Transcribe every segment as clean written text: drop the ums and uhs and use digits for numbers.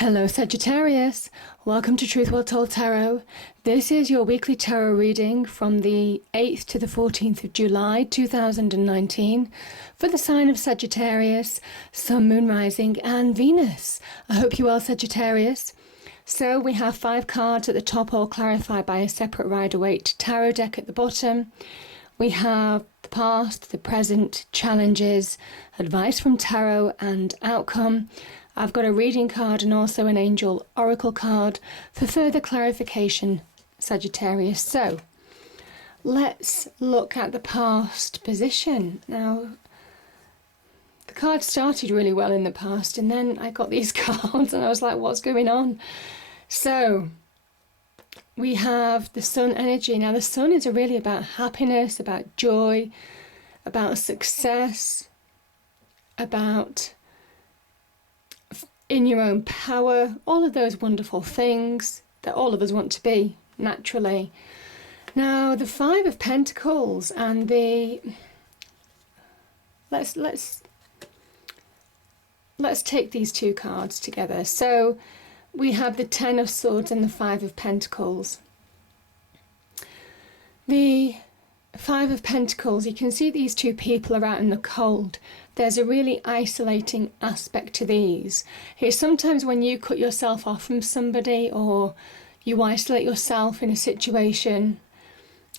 Hello Sagittarius, welcome to Truth Well Told Tarot. This is your weekly tarot reading from the 8th to the 14th of July 2019 for the sign of Sagittarius, Sun, Moon, Rising and Venus. I hope you are Sagittarius. So we have 5 cards at the top, all clarified by a separate Rider-Waite tarot deck at the bottom. We have the past, the present, challenges, advice from tarot and outcome. I've got a reading card and also an angel oracle card for further clarification, Sagittarius. So let's look at the past position. Now, the card started really well in the past and then I got these cards and I was like, what's going on? So we have the sun energy. Now the sun is really about happiness, about joy, about success, about in your own power, all of those wonderful things that all of us want to be naturally. Now the 5 of Pentacles and the let's take these 2 cards together. So we have the 10 of Swords and the 5 of Pentacles. The 5 of Pentacles, you can see these 2 people are out in the cold. There's a really isolating aspect to these. Here's sometimes when you cut yourself off from somebody or you isolate yourself in a situation.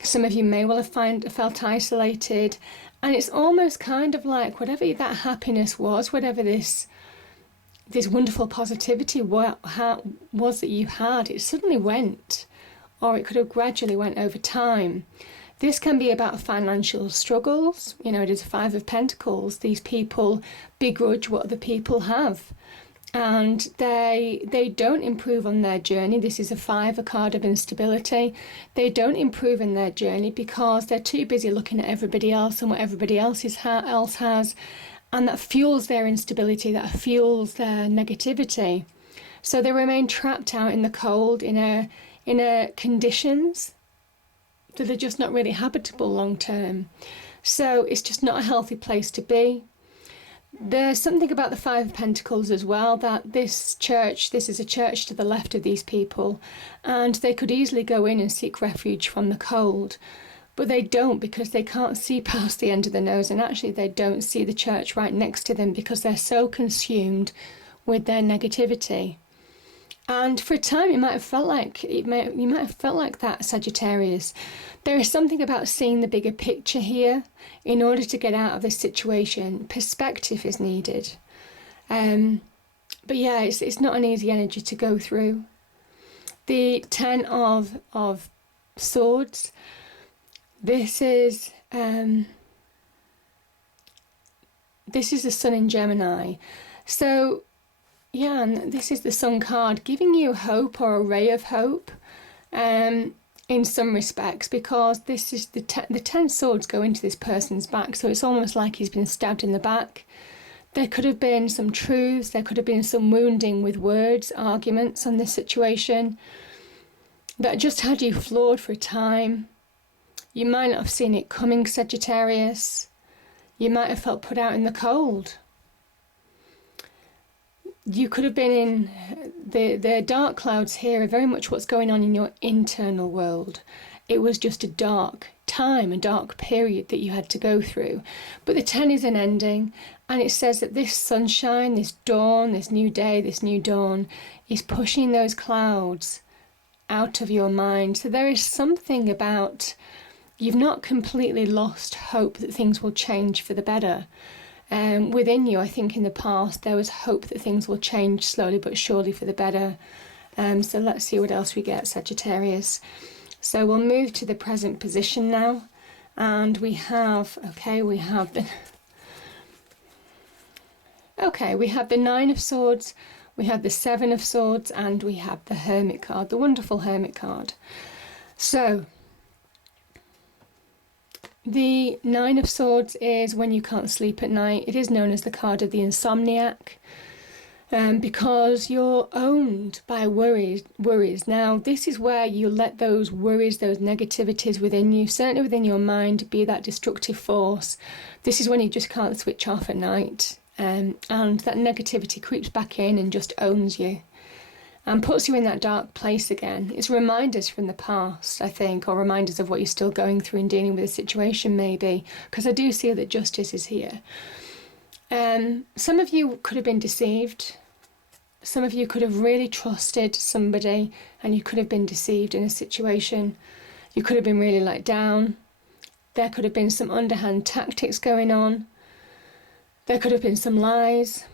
Some of you may well have felt isolated, and it's almost kind of like whatever that happiness was, whatever this wonderful positivity was that you had, it suddenly went, or it could have gradually went over time. This can be about financial struggles. You know, it is a 5 of Pentacles. These people begrudge what other people have. And they don't improve on their journey. This is a 5, a card of instability. They don't improve in their journey because they're too busy looking at everybody else and what everybody else has. And that fuels their instability, that fuels their negativity. So they remain trapped out in the cold, in a conditions that are just not really habitable long term. So it's just not a healthy place to be. There's something about the 5 of Pentacles as well, that this is a church to the left of these people, and they could easily go in and seek refuge from the cold, but they don't, because they can't see past the end of the nose, and actually they don't see the church right next to them because they're so consumed with their negativity. And for a time, you might have felt like that, Sagittarius. There is something about seeing the bigger picture here. In order to get out of this situation, perspective is needed. But yeah, it's not an easy energy to go through. The 10 of Swords. This is the Sun in Gemini. So yeah, and this is the Sun card, giving you hope, or a ray of hope, in some respects, because this is the 10 swords go into this person's back, so it's almost like he's been stabbed in the back. There could have been some truths, there could have been some wounding with words, arguments on this situation that just had you floored for a time. You might not have seen it coming, Sagittarius. You might have felt put out in the cold. You could have been in the dark clouds here are very much what's going on in your internal world. It was just a dark time, a dark period that you had to go through. But the 10 is an ending, and it says that this sunshine, this dawn, this new day, this new dawn is pushing those clouds out of your mind. So there is something about you've not completely lost hope that things will change for the better. Within you, I think in the past there was hope that things will change slowly but surely for the better. So let's see what else we get, Sagittarius. So we'll move to the present position now, and we have the 9 of Swords, we have the 7 of Swords, and we have the Hermit card, the wonderful Hermit card. So the 9 of Swords is when you can't sleep at night. It is known as the card of the insomniac, because you're owned by worries. Now, this is where you let those worries, those negativities within you, certainly within your mind, be that destructive force. This is when you just can't switch off at night. and that negativity creeps back in and just owns you and puts you in that dark place again. It's reminders from the past, I think, or reminders of what you're still going through and dealing with a situation maybe, because I do see that justice is here. Some of you could have been deceived. Some of you could have really trusted somebody and you could have been deceived in a situation. You could have been really let down. There could have been some underhand tactics going on. There could have been some lies.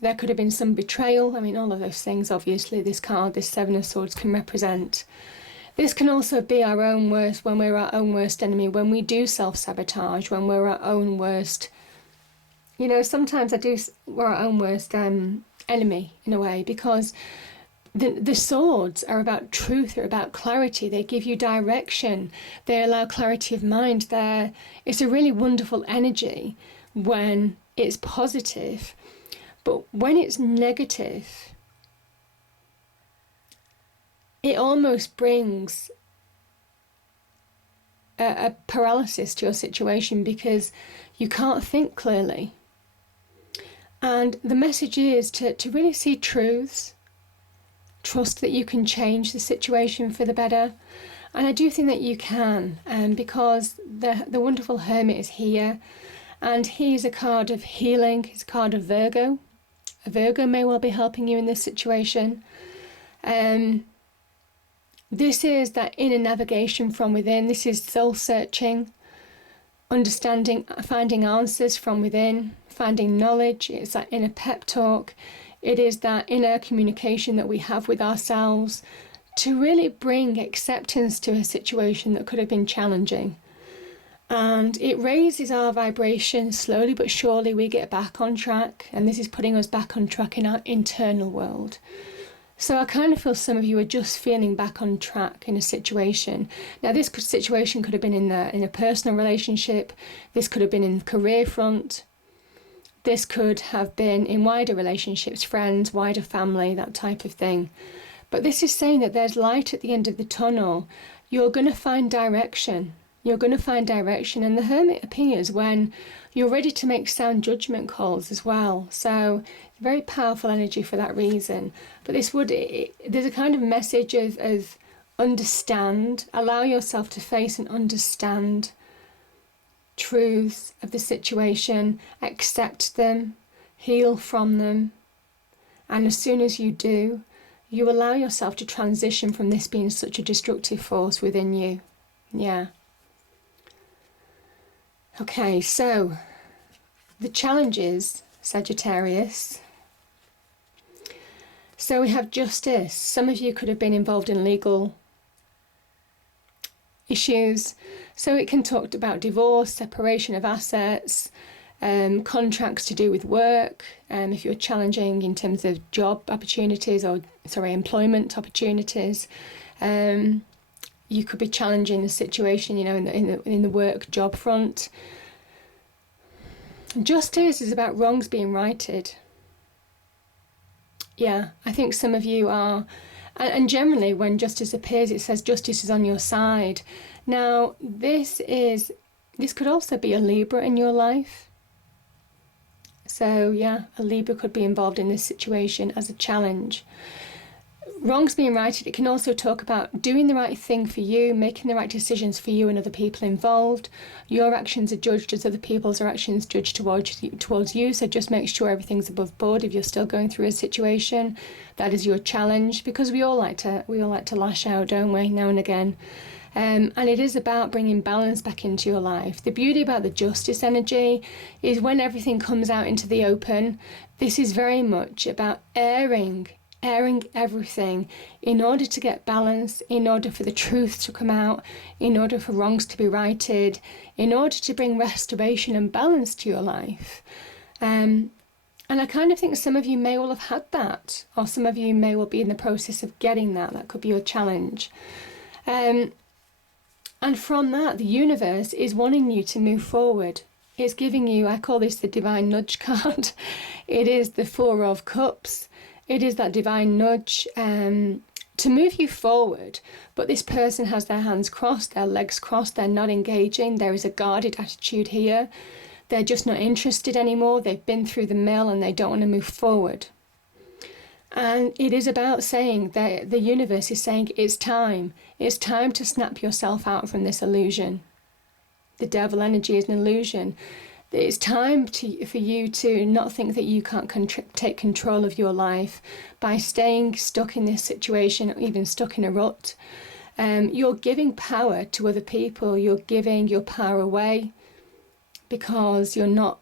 There could have been some betrayal. I mean, all of those things, obviously, this card, this Seven of Swords can represent. This can also be our own worst, when we're our own worst enemy, when we do self-sabotage, when we're our own worst. You know, sometimes we're our own worst enemy, in a way, because the swords are about truth, they're about clarity, they give you direction, they allow clarity of mind. It's a really wonderful energy when it's positive, but when it's negative, it almost brings a paralysis to your situation because you can't think clearly. And the message is to really see truths, trust that you can change the situation for the better. And I do think that you can, because the wonderful Hermit is here, and he's a card of healing. He's a card of Virgo. A Virgo may well be helping you in this situation. This is that inner navigation from within. This is soul searching, understanding, finding answers from within, finding knowledge. It's that inner pep talk. It is that inner communication that we have with ourselves to really bring acceptance to a situation that could have been challenging. And it raises our vibration. Slowly but surely we get back on track, and this is putting us back on track in our internal world. So I kind of feel some of you are just feeling back on track in a situation. Now this situation could have been in a personal relationship, this could have been in the career front, this could have been in wider relationships, friends, wider family, that type of thing. But this is saying that there's light at the end of the tunnel. You're going to find direction. You're going to find direction. And the Hermit appears when you're ready to make sound judgment calls as well. So very powerful energy for that reason. But there's a kind of message of understand. Allow yourself to face and understand truths of the situation, accept them, heal from them, and as soon as you do, you allow yourself to transition from this being such a destructive force within you. Yeah. Okay, so the challenges, Sagittarius. So we have justice. Some of you could have been involved in legal issues. So it can talk about divorce, separation of assets, contracts to do with work, if you're challenging in terms of job opportunities employment opportunities. You could be challenging the situation, you know, in the work job front. Justice is about wrongs being righted. Yeah, I think some of you are. And generally when justice appears, it says justice is on your side. Now, this could also be a Libra in your life. So yeah, a Libra could be involved in this situation as a challenge. Wrongs being righted, it can also talk about doing the right thing for you, making the right decisions for you and other people involved. Your actions are judged as other people's actions judged towards you, so just make sure everything's above board if you're still going through a situation. That is your challenge, because we all like to lash out, don't we, now and again. And it is about bringing balance back into your life. The beauty about the justice energy is when everything comes out into the open, this is very much about airing everything in order to get balance, in order for the truth to come out, in order for wrongs to be righted, in order to bring restoration and balance to your life. And I kind of think some of you may well have had that, or some of you may well be in the process of getting that. That could be your challenge. And from that, the universe is wanting you to move forward. It's giving you, I call this the divine nudge card. It is the Four of Cups. It is that divine nudge to move you forward. But this person has their hands crossed, their legs crossed, they're not engaging. There is a guarded attitude here. they're just not interested anymore. They've been through the mill and they don't want to move forward. And it is about saying that the universe is saying it's time. It's time to snap yourself out from this illusion. The devil energy is an illusion. It's time for you to not think that you can't take control of your life by staying stuck in this situation, or even stuck in a rut. You're giving power to other people. You're giving your power away because you're not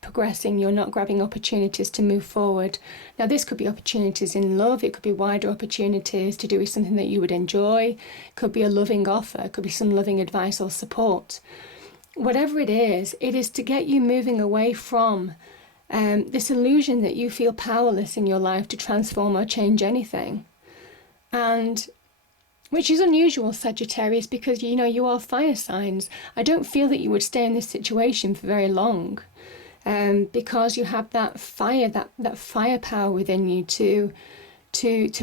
progressing, you're not grabbing opportunities to move forward. Now, this could be opportunities in love, it could be wider opportunities to do with something that you would enjoy, it could be a loving offer, it could be some loving advice or support. Whatever it is to get you moving away from this illusion that you feel powerless in your life to transform or change anything. And which is unusual, Sagittarius, because you are fire signs. I don't feel that you would stay in this situation for very long. Because you have that fire, that firepower within you to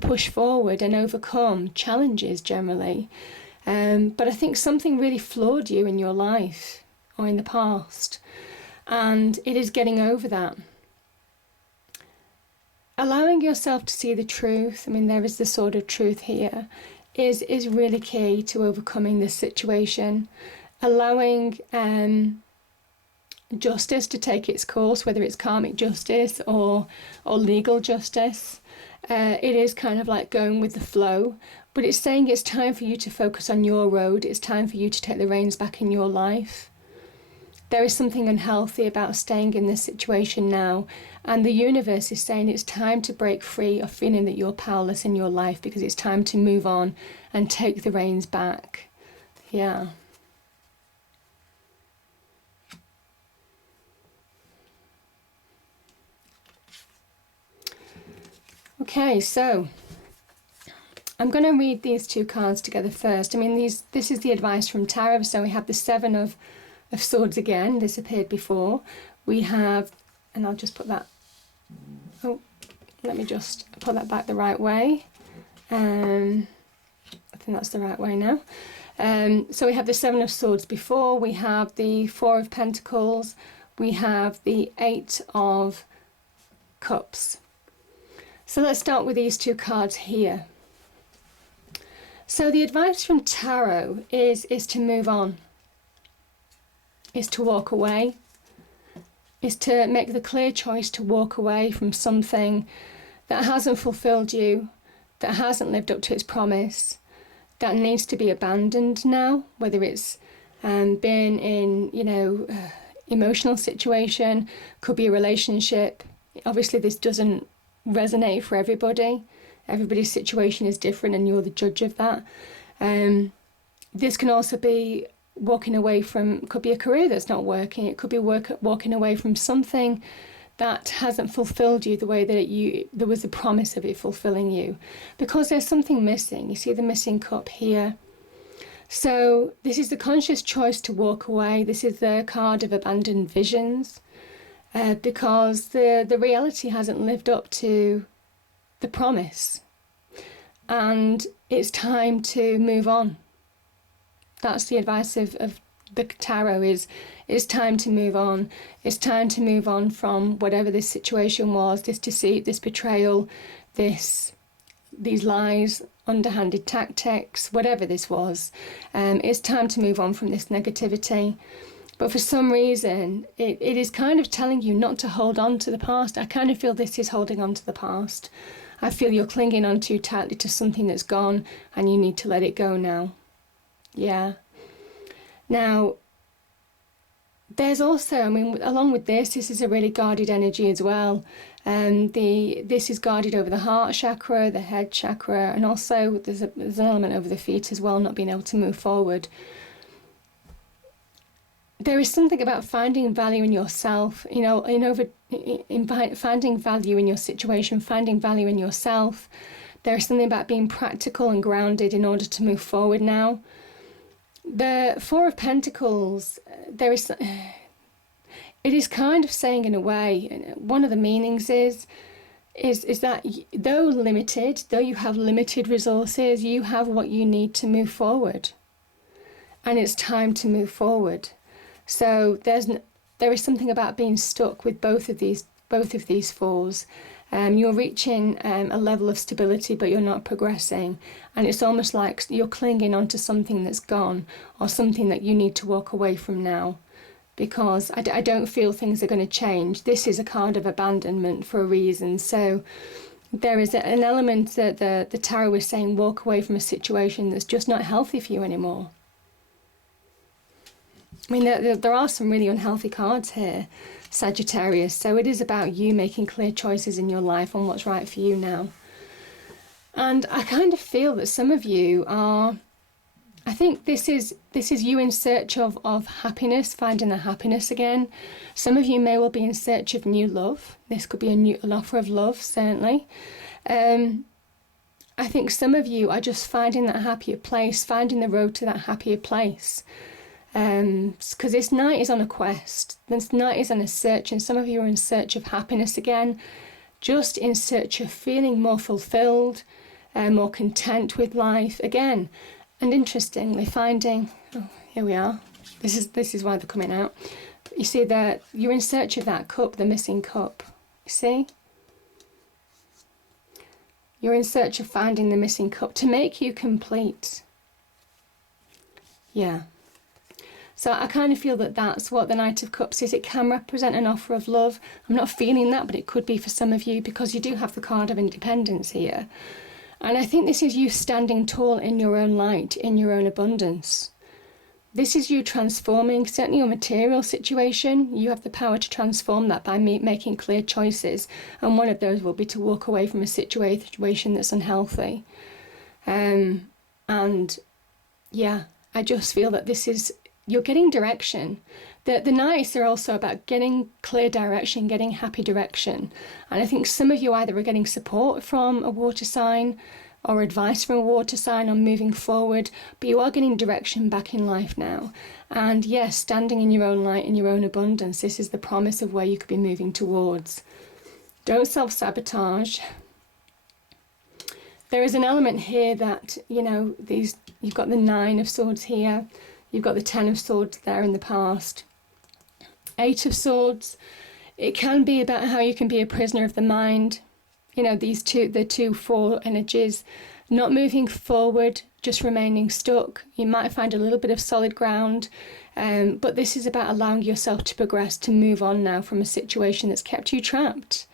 push forward and overcome challenges generally. But I think something really flawed you in your life or in the past, and it is getting over that. Allowing yourself to see the truth, there is the sort of truth here, is really key to overcoming this situation. Allowing justice to take its course, whether it's karmic justice or legal justice. It is kind of like going with the flow, but it's saying it's time for you to focus on your road. It's time for you to take the reins back in your life. There is something unhealthy about staying in this situation now, and the universe is saying it's time to break free of feeling that you're powerless in your life, because it's time to move on and take the reins back. Yeah. Okay, so I'm going to read these two cards together first. This is the advice from tarot. So we have the Seven of Swords again. This appeared before. We have, and I'll just put that, let me just put that back the right way. I think that's the right way now. So we have the Seven of Swords before. We have the Four of Pentacles. We have the Eight of Cups. So let's start with these two cards here. So the advice from tarot is to move on, is to walk away, is to make the clear choice to walk away from something that hasn't fulfilled you, that hasn't lived up to its promise, that needs to be abandoned now, whether it's been in, emotional situation, could be a relationship. Obviously this doesn't resonate for everybody. Everybody's situation is different and you're the judge of that. This can also be walking away from, could be a career that's not working. It could be walking away from something that hasn't fulfilled you the way that there was a promise of it fulfilling you, because there's something missing. You see the missing cup here. So this is the conscious choice to walk away. This is the card of abandoned visions. Because the reality hasn't lived up to the promise, and it's time to move on. That's the advice of the tarot, is it's time to move on. It's time to move on from whatever this situation was, this deceit, this betrayal, these lies, underhanded tactics, whatever this was. It's time to move on from this negativity. But for some reason, it is kind of telling you not to hold on to the past. I kind of feel this is holding on to the past. I feel you're clinging on too tightly to something that's gone and you need to let it go now. Yeah. Now, there's also, along with this is a really guarded energy as well. This is guarded over the heart chakra, the head chakra, and also there's an element over the feet as well, not being able to move forward. There is something about finding value in yourself, finding value in your situation, finding value in yourself. There is something about being practical and grounded in order to move forward now. The Four of Pentacles, it is kind of saying in a way, one of the meanings is that though limited, though you have limited resources, you have what you need to move forward. And it's time to move forward. So there is something about being stuck with both of these fours. You're reaching a level of stability, but you're not progressing. And it's almost like you're clinging onto something that's gone, or something that you need to walk away from now. Because I don't feel things are going to change. This is a card of abandonment for a reason. So there is an element that the tarot is saying, walk away from a situation that's just not healthy for you anymore. I mean, there are some really unhealthy cards here, Sagittarius. So it is about you making clear choices in your life on what's right for you now. And I kind of feel that some of you are, I think this is you in search of happiness, finding the happiness again. Some of you may well be in search of new love. This could be an offer of love, certainly. I think some of you are just finding that happier place, finding the road to that happier place. Because this knight is on a quest. This knight is on a search, and some of you are in search of happiness again, just in search of feeling more fulfilled, more content with life again. And interestingly, finding, oh, here we are. This is why they're coming out. You see that you're in search of that cup, the missing cup. You see? You're in search of finding the missing cup to make you complete. Yeah. So I kind of feel that that's what the Knight of Cups is. It can represent an offer of love. I'm not feeling that, but it could be for some of you, because you do have the card of independence here. And I think this is you standing tall in your own light, in your own abundance. This is you transforming, certainly your material situation. You have the power to transform that by making clear choices. And one of those will be to walk away from a situation that's unhealthy. And yeah, I just feel that this is, you're getting direction. The Knights are also about getting clear direction, getting happy direction. And I think some of you either are getting support from a water sign or advice from a water sign on moving forward, but you are getting direction back in life now. And yes, standing in your own light, in your own abundance, this is the promise of where you could be moving towards. Don't self-sabotage. There is an element here that, you know, you've got the 9 of Swords here. You've got the 10 of Swords there in the past. 8 of Swords. It can be about how you can be a prisoner of the mind. You know, the 2-4 energies. Not moving forward, just remaining stuck. You might find a little bit of solid ground. But this is about allowing yourself to progress, to move on now from a situation that's kept you trapped.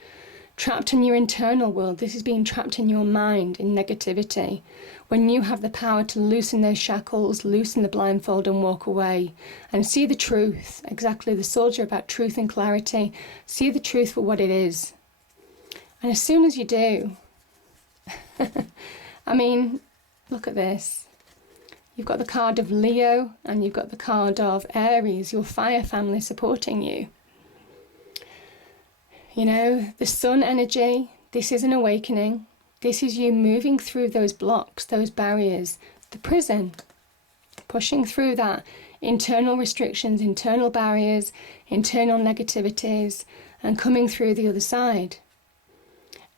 Trapped in your internal world. This is being trapped in your mind, in negativity. When you have the power to loosen those shackles, loosen the blindfold and walk away and see the truth. Exactly, the swords are about truth and clarity. See the truth for what it is. And as soon as you do, I mean, look at this. You've got the card of Leo and you've got the card of Aries, your fire family supporting you. You know, the sun energy, this is an awakening. This is you moving through those blocks, those barriers, the prison, pushing through that internal restrictions, internal barriers, internal negativities, and coming through the other side.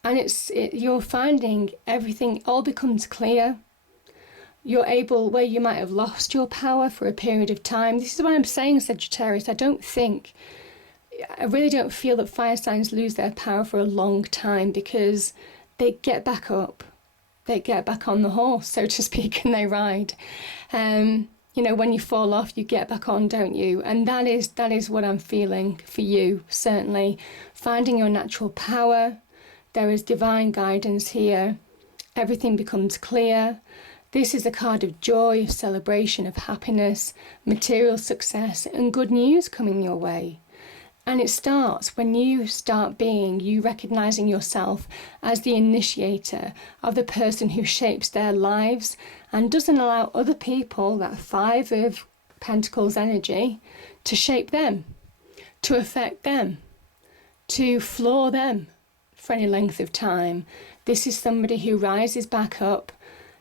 And you're finding everything all becomes clear. You're able, where you might have lost your power for a period of time. This is what I'm saying, Sagittarius. I really don't feel that fire signs lose their power for a long time, because they get back up. They get back on the horse, so to speak, and they ride. You know, when you fall off, you get back on, don't you? And that is what I'm feeling for you, certainly. Finding your natural power. There is divine guidance here. Everything becomes clear. This is a card of joy, of celebration, of happiness, material success, and good news coming your way. And it starts when you start being, you recognizing yourself as the initiator of the person who shapes their lives and doesn't allow other people, that 5 of Pentacles energy, to shape them, to affect them, to floor them for any length of time. This is somebody who rises back up,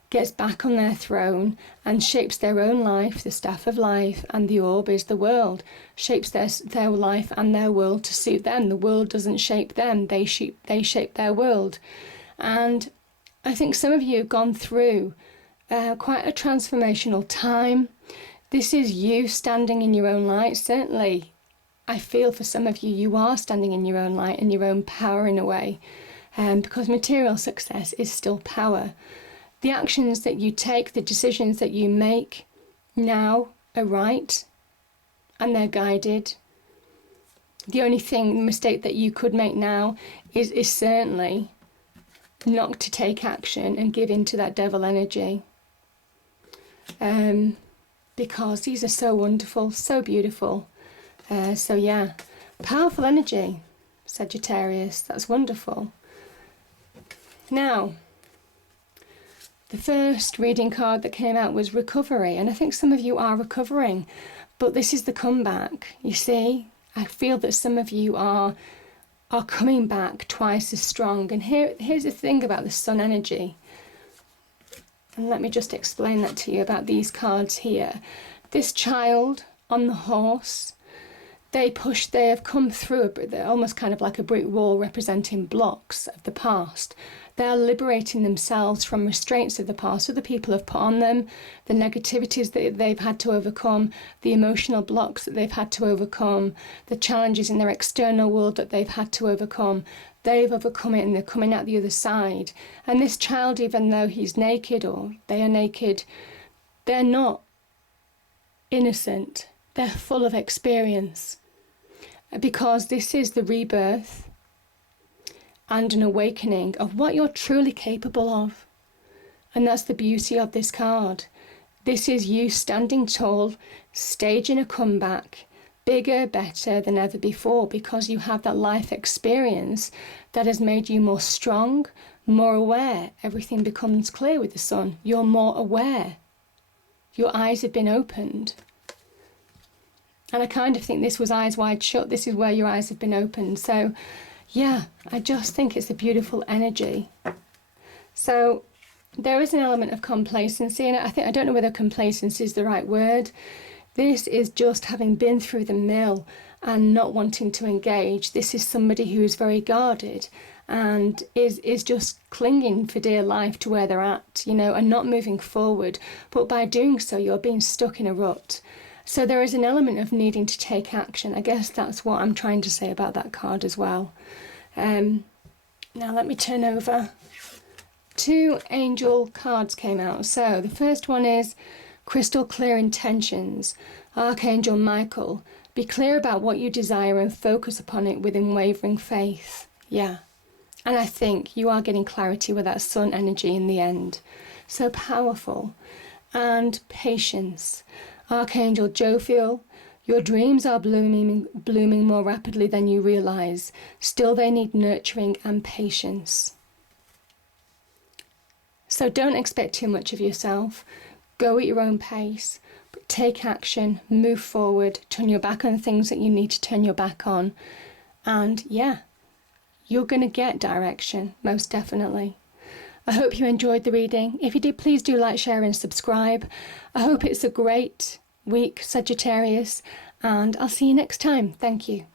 gets back on their throne and shapes their own life. The staff of life and the orb is the world. Shapes their life and their world to suit them. The world doesn't shape them. They shape their world. And I think some of you have gone through quite a transformational time. This is you standing in your own light. Certainly I feel for some of you, you are standing in your own light and your own power in a way, because material success is still power. The actions that you take, the decisions that you make now are right and they're guided. The only mistake that you could make now is certainly not to take action and give in to that devil energy. Because these are so wonderful, so beautiful. So yeah, powerful energy, Sagittarius. That's wonderful. Now, the first reading card that came out was recovery, and I think some of you are recovering, but this is the comeback. You see, I feel that some of you are coming back twice as strong. And here's the thing about the sun energy. And let me just explain that to you about these cards here. This child on the horse, they have come through, they're almost kind of like a brick wall representing blocks of the past. They're liberating themselves from restraints of the past other people have put on them, the negativities that they've had to overcome, the emotional blocks that they've had to overcome, the challenges in their external world that they've had to overcome. They've overcome it and they're coming out the other side. And this child, even though he's naked or they are naked, they're not innocent. They're full of experience. Because this is the rebirth and an awakening of what you're truly capable of. And that's the beauty of this card. This is you standing tall, staging a comeback, bigger, better than ever before, because you have that life experience that has made you more strong, more aware. Everything becomes clear with the sun. You're more aware. Your eyes have been opened. And I kind of think this was eyes wide shut. This is where your eyes have been opened. So, yeah, I just think it's a beautiful energy. So, there is an element of complacency, and I don't know whether complacency is the right word. This is just having been through the mill and not wanting to engage. This is somebody who is very guarded and is just clinging for dear life to where they're at, and not moving forward. But by doing so, you're being stuck in a rut. So there is an element of needing to take action. I guess that's what I'm trying to say about that card as well. Now let me turn over. 2 angel cards came out. So the first one is crystal clear intentions. Archangel Michael, be clear about what you desire and focus upon it with unwavering faith. Yeah. And I think you are getting clarity with that sun energy in the end. So powerful. And patience. Archangel Jophiel, your dreams are blooming more rapidly than you realize. Still, they need nurturing and patience. So don't expect too much of yourself. Go at your own pace, but take action, move forward, turn your back on things that you need to turn your back on. And yeah, you're going to get direction, most definitely. I hope you enjoyed the reading. If you did, please do like, share and subscribe. I hope it's a great week, Sagittarius, and I'll see you next time. Thank you.